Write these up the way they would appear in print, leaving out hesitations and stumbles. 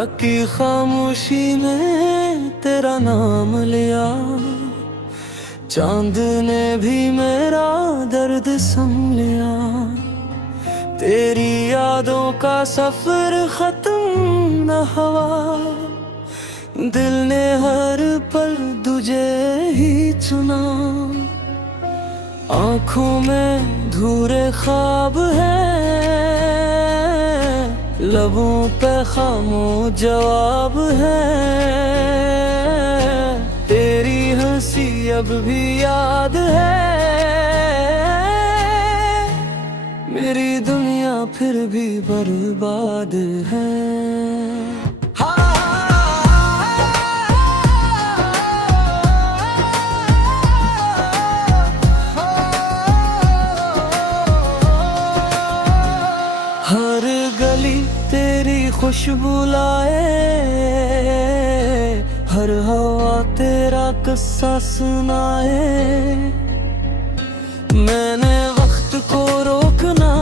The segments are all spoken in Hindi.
की खामोशी में तेरा नाम लिया, चांद ने भी मेरा दर्द समझ लिया। तेरी यादों का सफर खत्म न हुआ, दिल ने हर पल तुझे ही चुना। आँखों में धूरे ख्वाब है, लबों पे खामोश जवाब है। तेरी हंसी अब भी याद है, मेरी दुनिया फिर भी बर्बाद है। हर गली तेरी खुशबू लाए, हर हवा तेरा किस्सा सुनाए। मैंने वक्त को रोकना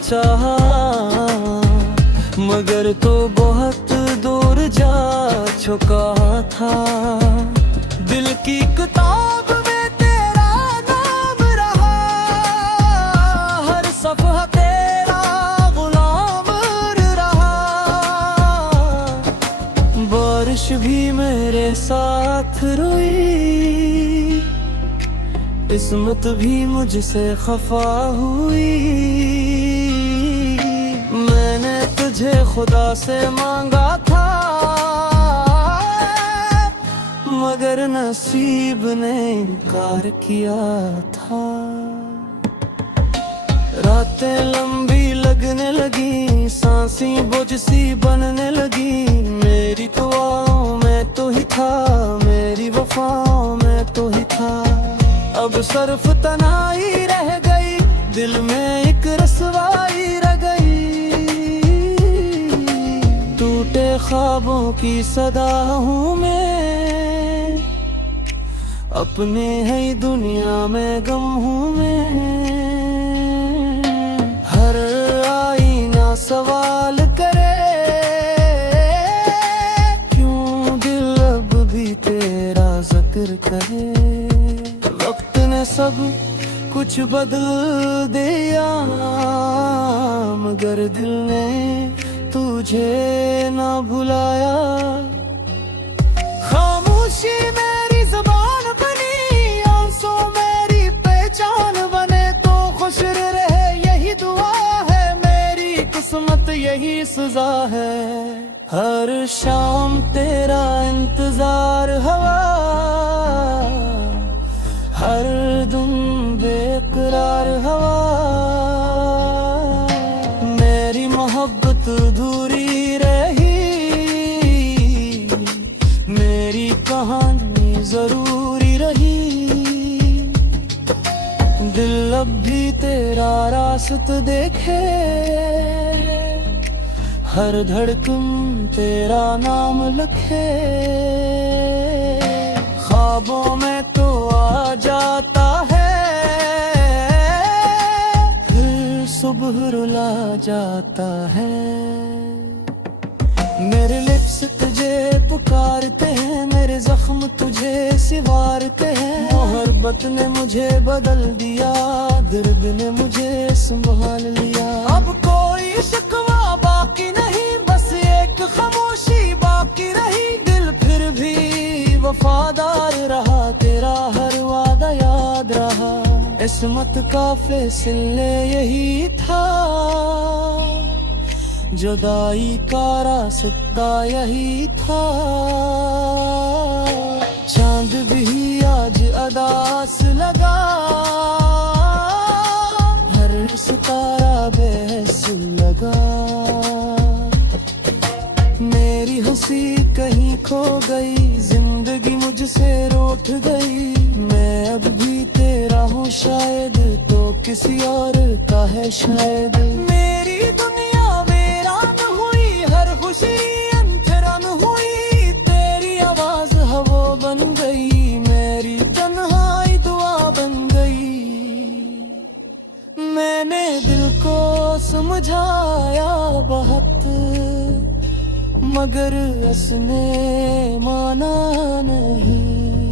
चाहा, मगर तो बहुत दूर जा चुका था। दिल की किताब में तेरा नाम रहा, हर सफ़हा तेरा गुलाम रहा। बारिश भी मेरे साथ रोई, किस्मत भी मुझसे खफा हुई। मैंने तुझे खुदा से मांगा था, मगर नसीब ने इनकार किया था। रातें लंबी लगने लगी, सांसें बोझ सी बनने लगी। मेरी दुआओं में तो ही था, मेरी वफाओं में तो ही था। अब सिर्फ तन्हाई रह गई, दिल में एक रसवाई रह गई। टूटे ख्वाबों की सदा हूँ मैं, अपने है दुनिया में गम हूँ मैं। हर आईना सवाल करे, क्यों दिल अब भी तेरा जिक्र करे। वक्त ने सब कुछ बदल दिया, मगर दिल ने तुझे ना भुलाया। खामोशी मेरी ज़बान बनी, आंसू मेरी पहचान बने। तो खुश रहे यही दुआ है, मेरी किस्मत यही सजा है। हर शाम तेरा इंतजार हवा, हर दम बेकरार हवा। मेरी मोहब्बत अधूरी रही, मेरी कहानी जरूरी रही। दिल अब भी तेरा रास्ता देखे, हर धड़कन तेरा नाम लिखे। ख्वाबों में तो आ जाता है, फिर सुबह रुला जाता है। मेरे लिप्स तुझे पुकारते हैं, मेरे जख्म तुझे सिवारते हैं। मोहब्बत ने मुझे बदल दिया, दर्द ने मुझे संभाल लिया। अब कोई शिकवा बाकी नहीं, बस एक खामोशी बाकी रही। दिल फिर भी वफादार रहा, तेरा हर वादा याद रहा। किस्मत का फैसला यही था, जुदाई का रास्ता यही था। चांद भी आज अदास लगा, हर सितारा बेहस लगा। मेरी हंसी कहीं खो गई, जिंदगी मुझसे रूठ गई। मैं अब भी तेरा हूँ शायद, तो किसी और का है शायद। मेरी दुनिया वीरान हुई, हर खुशी अंतरन हुई। तेरी आवाज हवा बन गई, मेरी तन्हाई दुआ बन गई। समझाया बहुत, मगर उसने माना नहीं।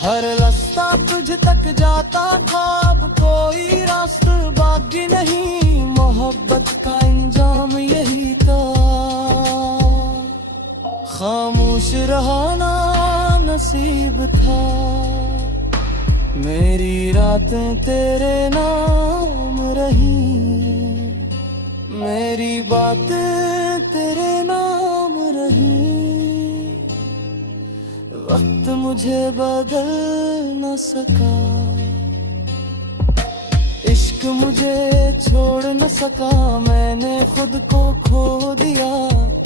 हर रास्ता तुझ तक जाता था, अब कोई रास्ता बाकी नहीं। मोहब्बत का अंजाम यही था, खामोश रहना नसीब था। मेरी रातें तेरे नाम रही, मेरी बातें तेरे नाम रही। वक्त मुझे बदल न सका, इश्क मुझे छोड़ न सका। मैंने खुद को खो दिया,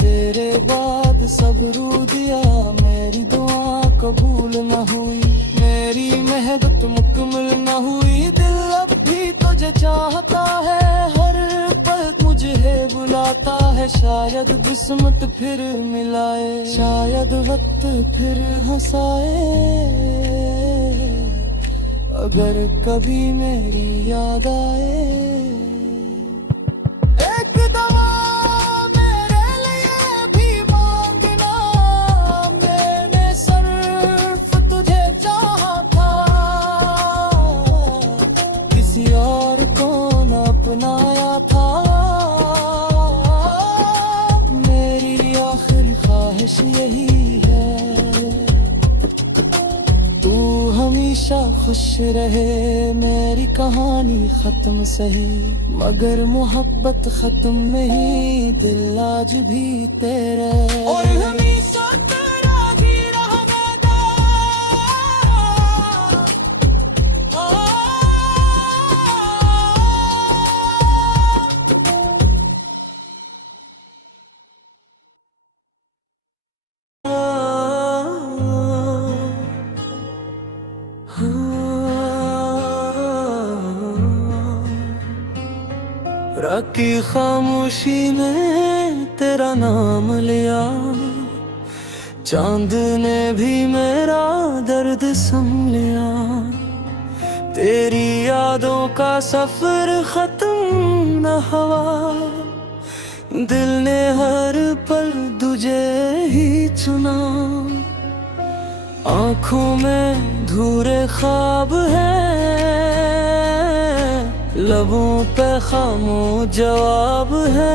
तेरे बाद सब रू दिया। मेरी दुआ कबूल न हुई, मेरी मेहनत मुकम्मल न हुई। दिल अब भी तुझे चाहता है, हर पल मुझे बुलाता है। शायद किस्मत फिर मिलाए, शायद वक्त फिर हंसाए। अगर कभी मेरी याद आए, एक दवा मेरे लिए भी मांगना। मैंने सिर्फ तुझे चाहा था, किसी और को न अपनाया था। मेरी आखिरी ख्वाहिश यही है, हमेशा खुश रहे। मेरी कहानी खत्म सही, मगर मोहब्बत खत्म नहीं। दिल आज भी तेरा और हमेशा तेरा ही रहेगा। रात की खामोशी में तेरा नाम लिया, चांद ने भी मेरा दर्द समझ लिया। तेरी यादों का सफर खत्म न हुआ, दिल ने हर पल तुझे ही चुना। आँखों में धूरे ख्वाब है, लबों पे खामोश जवाब है।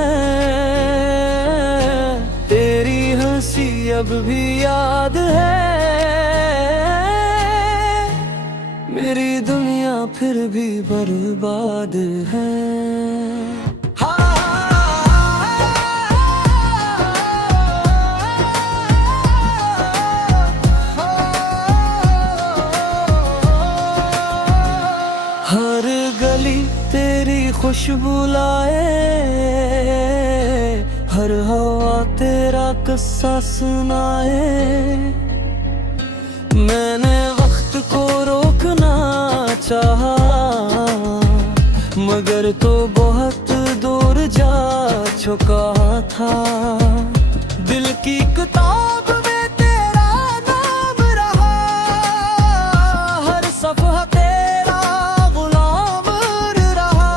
तेरी हंसी अब भी याद है, मेरी दुनिया फिर भी बर्बाद है। हर गली तेरी खुशबू लाए, हर हवा तेरा किस्सा सुनाए। मैंने वक्त को रोकना चाहा, मगर तो बहुत दूर जा चुका था। दिल की किताब में तेरा नाम रहा, हर सफ़हा तेरा गुलाम रहा।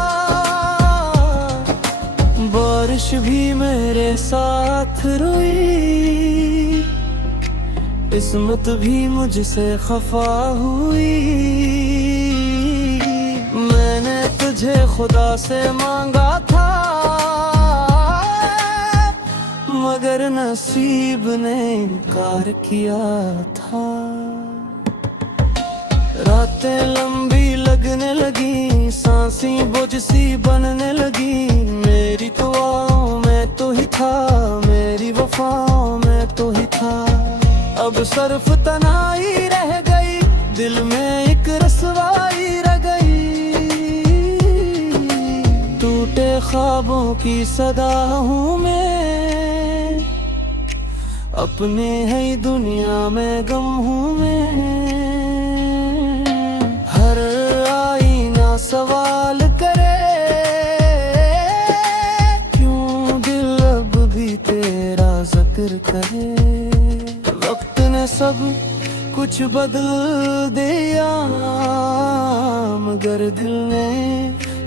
बारिश भी मेरे साथ रोई, किस्मत भी मुझसे खफा हुई। मैंने तुझे खुदा से मांगा था, मगर नसीब ने इनकार किया था। रातें लंबी लगने लगी, सांसें बोझ सी बनने लगी। मेरी दुआओं में तो ही था, मेरी वफाओं में तो ही था। अब सिर्फ तन्हाई रह गई, दिल में एक रसवाई रह गई। टूटे ख्वाबों की सदा हूँ मैं, अपने है दुनिया में गम हूँ मैं। हर आईना सवाल करे, क्यों दिल अब भी तेरा जिक्र करे। वक्त ने सब कुछ बदल दिया, मगर दिल ने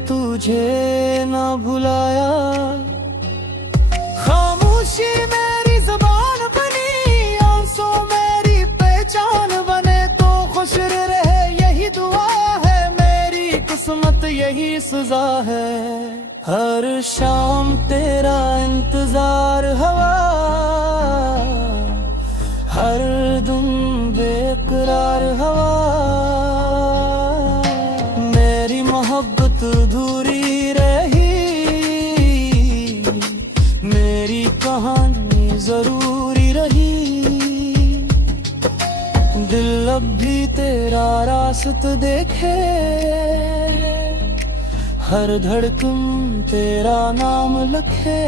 तुझे ना भुलाया। खामोशी यही सजा है। हर शाम तेरा इंतजार हवा, हर दम बेकरार हवा। मेरी मोहब्बत अधूरी रही, मेरी कहानी जरूरी रही। दिल अब भी तेरा रास्ता देखे, हर धड़कन तेरा नाम लिखे।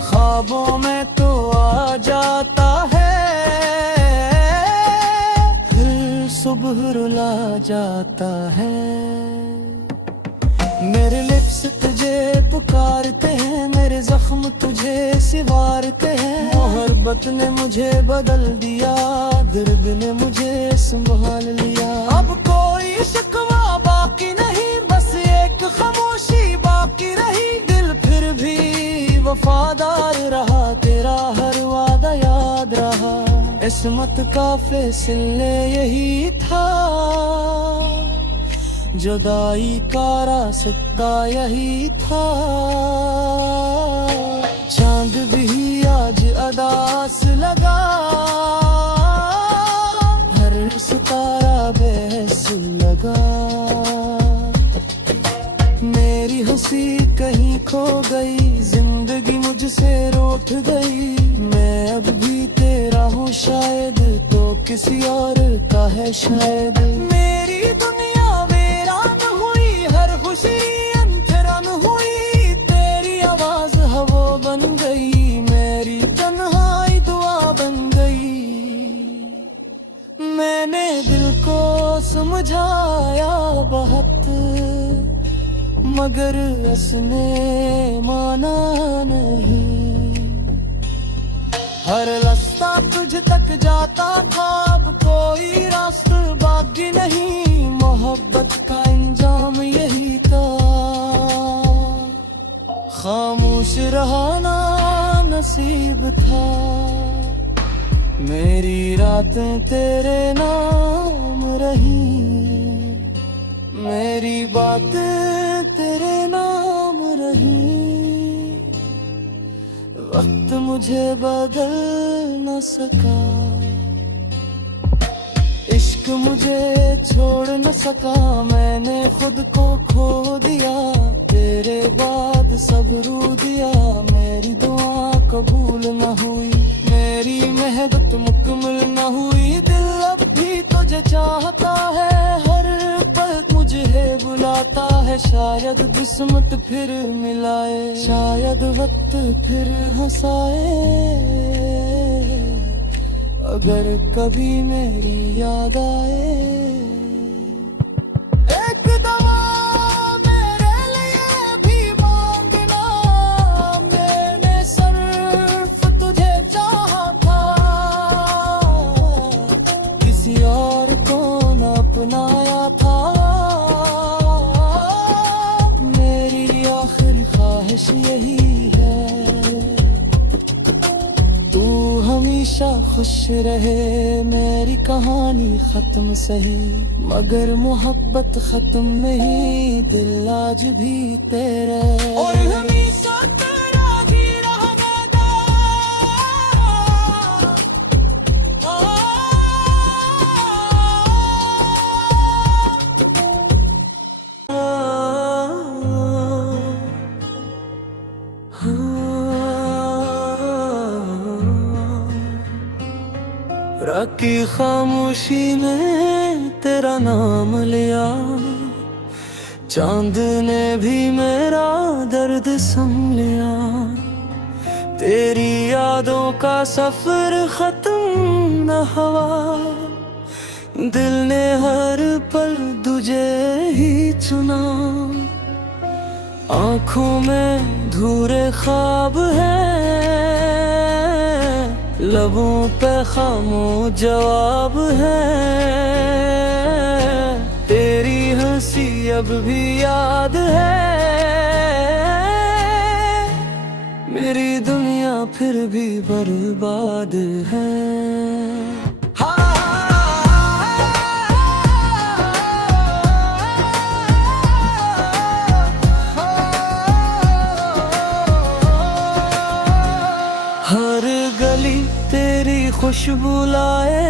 ख्वाबों में तो आ जाता है, फिर सुबह रुला जाता है। मेरे लिप्स तुझे पुकारते हैं, मेरे जख्म तुझे सिवारते हैं। मोहब्बत ने मुझे बदल दिया, दर्द ने मुझे संभाल लिया। अब कोई शिकवा बाकी नहीं, बस एक खामोशी बाकी रही। दिल फिर भी वफादार रहा, तेरा हर वादा याद रहा। किस्मत का फैसले यही था, जुदाई का रास्ता यही था। चांद भी आज अदास लगा, हर सितारा बेहस लगा। मेरी हंसी कहीं खो गई, जिंदगी मुझसे रूठ गई। मैं अब भी तेरा हूँ शायद, तो किसी और का है शायद। मेरी दुनिया वीरान हुई, हर खुशी अंतरन हुई। तेरी आवाज हवा बन गई, मेरी तन्हाई दुआ बन गई। मैंने दिल को समझाया बहुत, मगर उसने माना नहीं। हर रास्ता तुझ तक जाता था, अब कोई रास्ता बाकी नहीं। मोहब्बत का अंजाम यही था, खामोश रहना नसीब था। मेरी रातें तेरे नाम रही, मेरी बातें तेरे नाम रही। वक्त मुझे बदल न सका, इश्क मुझे छोड़ न सका। मैंने खुद को खो दिया, तेरे बाद सब रू दिया। मेरी दुआ कबूल न हुई, मेरी मेहनत मुकम्मल न हुई। दिल अब भी तुझे चाहता है, हर पल मुझे बुलाता है। शायद किस्मत फिर मिलाए, शायद वक्त फिर हंसाए। अगर कभी मेरी याद आए, एक दवा मेरे लिए भी मांगना। मैंने सिर्फ तुझे चाहा था, किसी और को न अपनाया था। मेरी आखिरी ख्वाहिश यही है, तू हमेशा खुश रहे। मेरी कहानी खत्म सही, मगर मोहब्बत खत्म नहीं। दिल आज भी तेरे और हमेशा तेरा ही रहेगा। रात की खामोशी में तेरा नाम लिया, चांद ने भी मेरा दर्द समझ लिया। तेरी यादों का सफर खत्म न हुआ, दिल ने हर पल तुझे ही चुना। आँखों में धूरे ख्वाब है, लबों पे खामोश जवाब है। तेरी हंसी अब भी याद है, मेरी दुनिया फिर भी बर्बाद है। खुशबू लाए,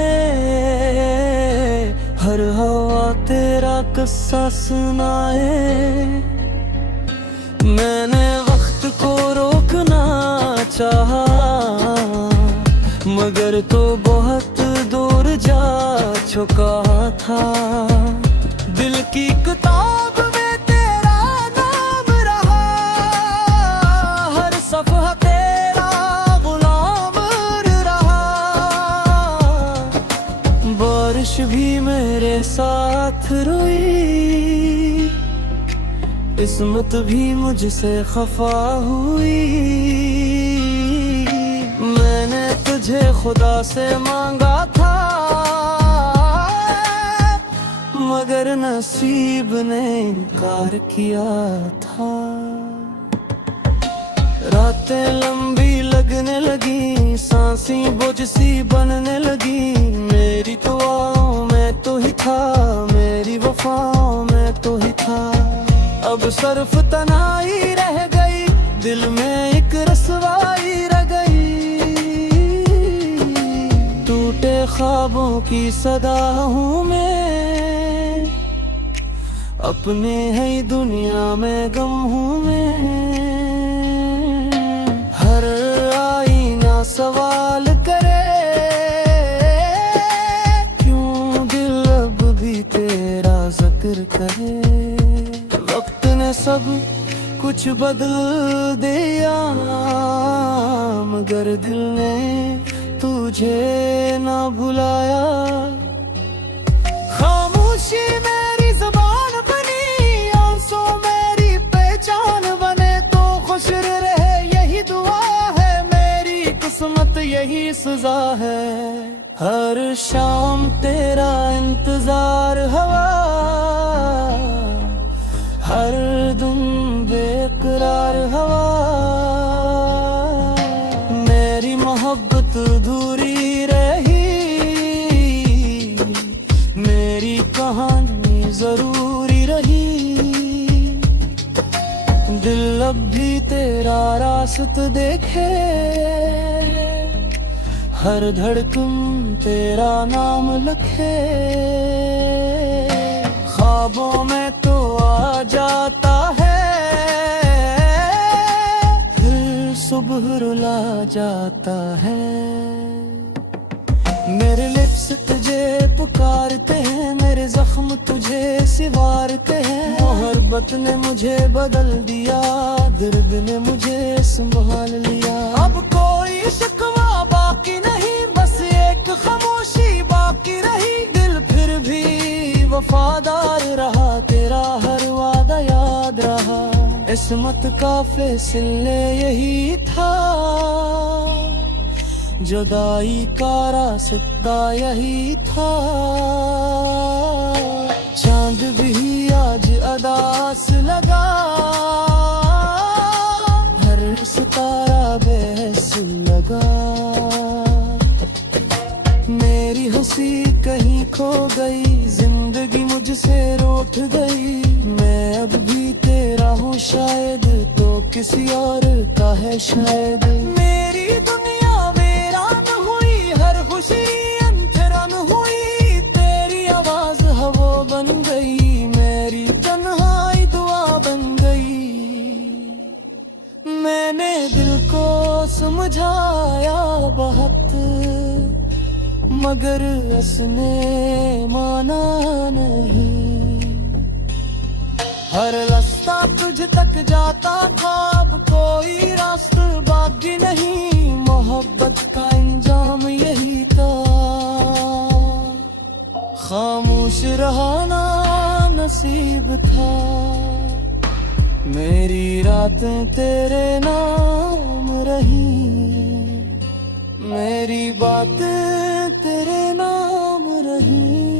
हर हवा तेरा किस्सा सुनाए। मैंने वक्त को रोकना चाहा, मगर तो बहुत दूर जा चुका था। दिल की किताब में तेरा नाम रहा, हर सफ़हा तेरा गुलाम रहा। बारिश भी मेरे साथ रोई, किस्मत भी मुझसे खफा हुई। मैंने तुझे खुदा से मांगा था, मगर नसीब ने इनकार किया था। रातें लंबी लगने लगी, सांसें बोझ सी बनने लगी। मेरी दुआओं में तो ही था, मेरी वफाओं में तो ही था। अब सिर्फ तन्हाई रह गई, दिल में एक रसवाई रह गई। टूटे ख्वाबों की सदा हूँ मैं, अपने है दुनिया में गम हूँ मैं। हर आईना सवाल करे, क्यों दिल अब भी तेरा जिक्र करे। वक्त ने सब कुछ बदल दिया, मगर दिल ने तुझे ना भुलाया। खामोशी मेरी ज़बान बनी, आंसू मेरी पहचान बने। तो खुश रहे यही दुआ है, मेरी किस्मत यही सजा है। हर शाम तेरा इंतजार हवा, हर दिन बेकरार हवा। मेरी मोहब्बत अधूरी रही, मेरी कहानी जरूरी रही। दिल अब भी तेरा रास्ता देखे, हर धड़कन तेरा नाम लिखे। ख्वाबों में तो आ जाता है, फिर सुबह रुला जाता है। मेरे लिप्स तुझे पुकारते हैं, मेरे जख्म तुझे सिवारते हैं। मोहब्बत ने मुझे बदल दिया, दर्द ने मुझे संभाल लिया। अब कोई शिकवा बाकी नहीं, बस एक खामोशी बाकी रही। दिल फिर भी वफादार रहा, तेरा हर वादा याद रहा। किस्मत का फैसले यही था, जुदाई का रास्ता यही था। चांद भी आज अदास लगा, हर सितारा बेहस लगा। मेरी हंसी कहीं खो गई, जिंदगी मुझसे रूठ गई। मैं अब भी तेरा हूँ शायद, तो किसी और का है शायद। मेरी दुनिया वीरान हुई, हर खुशी अंधेरन हुई। तेरी आवाज हवा बन गई, मेरी तन्हाई दुआ बन गई। मैंने दिल को समझाया बहुत, मगर उसने माना नहीं। हर रास्ता तुझ तक जाता था, अब कोई रास्ता बाकी नहीं। मोहब्बत का इंजाम यही था, खामोश रहना नसीब था। मेरी रातें तेरे नाम रही, मेरी बातें तेरे नाम रही।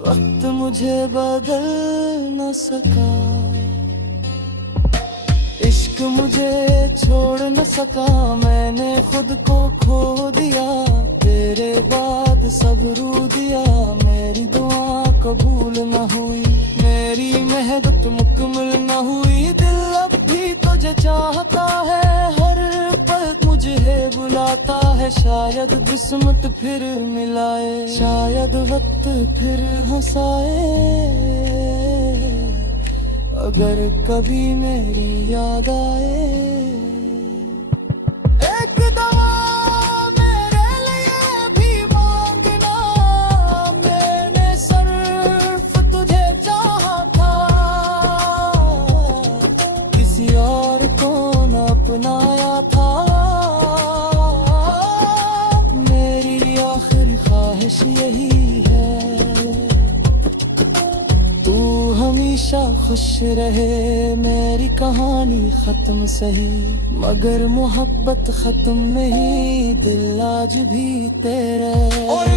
वक्त मुझे बदल न सका, इश्क मुझे छोड़ न सका। मैंने खुद को खो दिया, तेरे बाद सब रू दिया। मेरी दुआ कबूल न हुई, मेरी मेहनत मुकम्मल न हुई। दिल अब भी तुझे चाहता है, हर पल मुझे बुला आता है शायद किस्मत फिर मिलाए, शायद वक्त फिर हंसाए। अगर कभी मेरी याद आए, एक दवा मेरे लिए भी मांगना, मैंने सिर्फ तुझे चाहा था, किसी और को न अपनाया था। मेरी आखिरी ख्वाहिश यही है, तू हमेशा खुश रहे। मेरी कहानी खत्म सही, मगर मोहब्बत खत्म नहीं, दिल आज भी तेरे। और